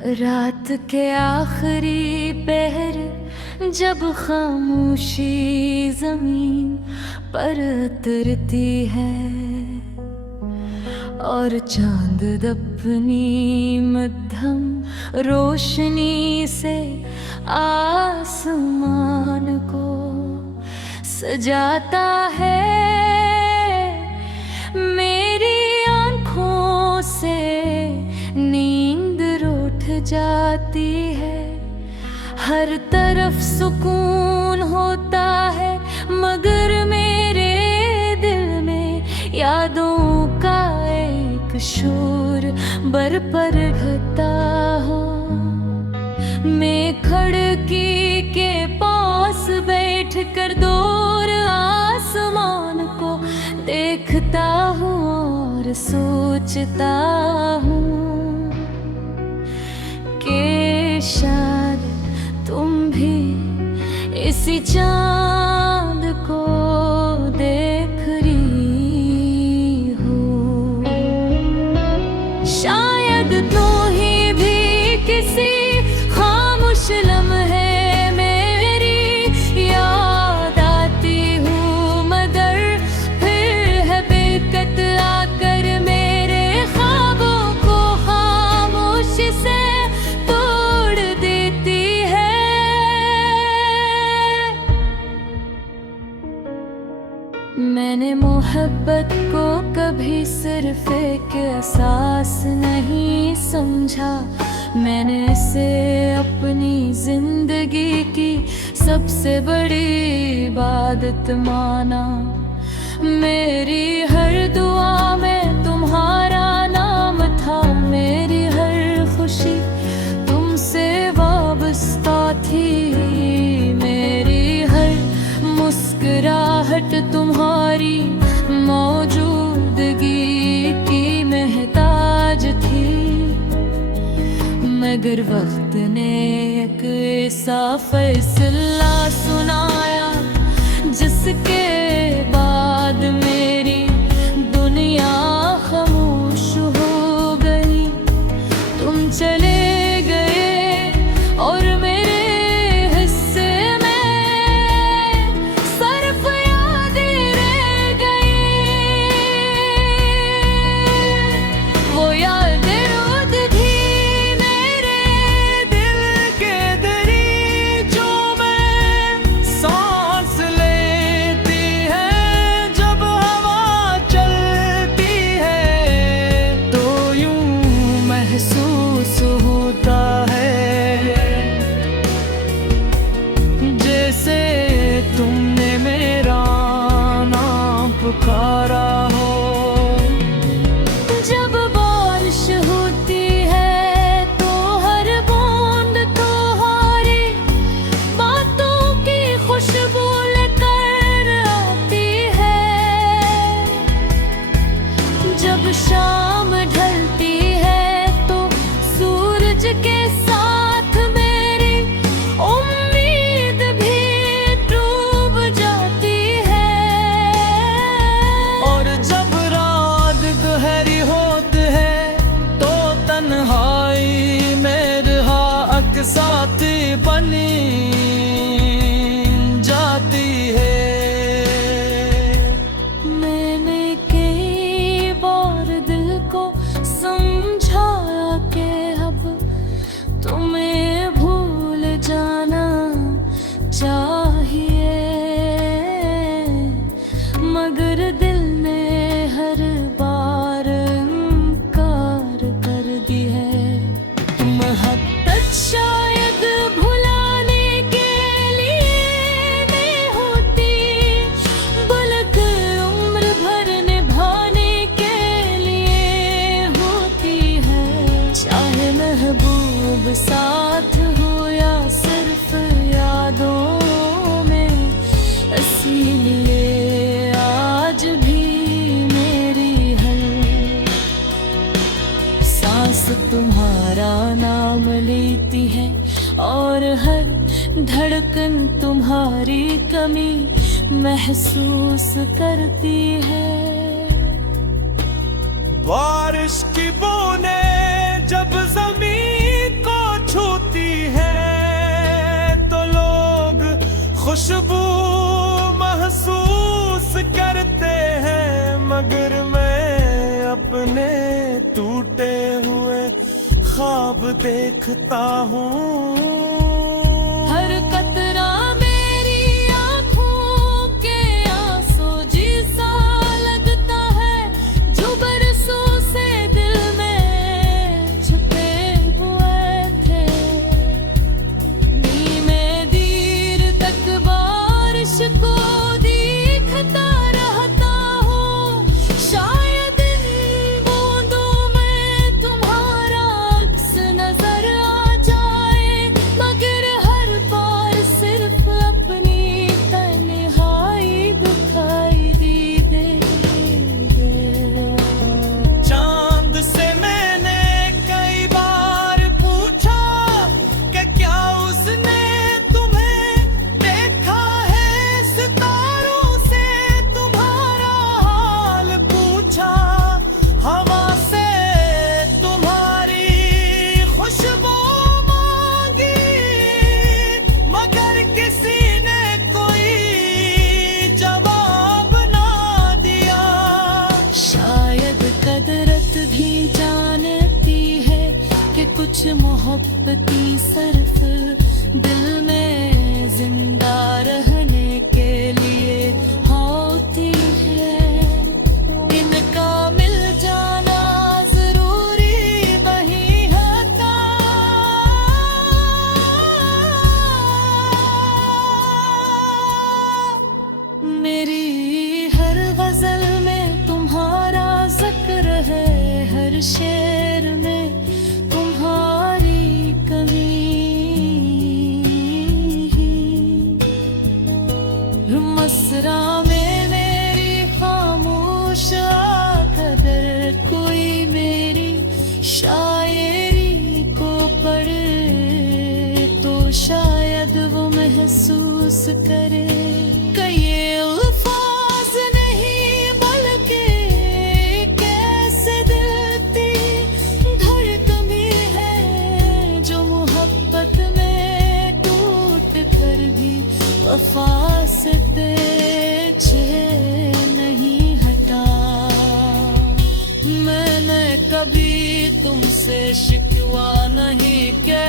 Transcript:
रात के आखिरी पहर जब खामोशी जमीन पर उतरती है और चांद अपनी मध्यम रोशनी से आसमान को सजाता है, मेरी आँखों से नींद रूठ जाती है। हर तरफ सुकून होता है मगर मेरे दिल में यादों का एक शोर बरपर घटा हो। मैं खिड़की के पास बैठ कर दूर आसमान को देखता हूँ और सोचता हूँ कि शायद तुम भी इसी चांद को देख रही हो। शायद तू ही भी किसी खामोश लम्हे मेरी याद आती हूँ, मगर फिर है बेकत आकर मेरे ख्वाबों को खामोशी से तोड़ देती है। मैंने मोहब्बत को कभी सिर्फ एक एहसास नहीं समझा, मैंने इसे अपनी जिंदगी की सबसे बड़ी इबादत माना। मेरी हर दुआ में तुम्हारा नाम था, मेरी हर खुशी तुमसे वाबस्ता थी, मेरी हर मुस्कुराहट तुम्हारी मौजूदगी की महताज थी। मगर वक्त ने एक ऐसा फैसला सुनाया जिसके बाद मेरी दुनिया खामोश हो गई। तुम चले गए और मेरे हिस्से में सिर्फ यादें रह गई। वो यादें रोज भी महसूस होता है जैसे तुमने मेरा नाम पुकारा हो। जब बारिश होती है तो हर बूंद तुम्हारी बातों की खुशबू लेकर आती है। जब शाम ढलती के साथ मेरी उम्मीद भी डूब जाती है। और जब रात गहरी होती है तो तन्हाई में रहा अकसाती बनी जाती है। मैंने कई बार दिल को समझाया कि तुम्हें भूल जाना चाहिए, मगर दिल ने हर बार इनकार कर दी है। मोहब्बत शायद भुलाने के लिए नहीं होती, बल्कि उम्र भर निभाने के लिए होती है। चाहे महबूब साथ हो या सिर्फ यादों में, इसीलिए आज भी मेरी हर सांस तुम्हारा नाम लेती है और हर धड़कन तुम्हारी कमी महसूस करती है। बारिश की बूंदें जब जमीन को खुशबू महसूस करते हैं, मगर मैं अपने टूटे हुए ख्वाब देखता हूँ। हर कतरा मेरी आँखों के आंसू जैसा लगता है, जो बरसों से दिल में छुपे हुए थे। नीमे देर तक बारिश को देखता रहता हूँ, शायद इन बूंदों में तुम्हारा अक्स नजर आ जाए, मगर हर बार सिर्फ अपनी तन्हाई दिखाई दे। चांद से मैंने कई बार पूछा कि क्या उसने तुम्हें देखा है, सितारों से तुम्हारा हाल पूछा, हवा से तुम्हारी खुशबू मांगी, मगर किसी ने कोई जवाब ना दिया। शायद कदरत भी जानती है कि कुछ मोहब्बती सिर्फ दिल में जिंदा रहने के लिए होती है। इनका मिल जाना जरूरी वही होता। मेरी हर गजल में तुम्हारा जिक्र है, हर शेर में तुम्हारी कमी। मसरा में मेरी खामोश कदर कोई मेरी शायरी को पढ़े, तो शायद वो महसूस करे कि ये अल्फाज नहीं बल्कि कैसे दिल की धड़कन भी है, जो मोहब्बत में टूट कर भी वफा से पीछे नहीं हटा। मैंने कभी तुमसे शिकवा नहीं किया,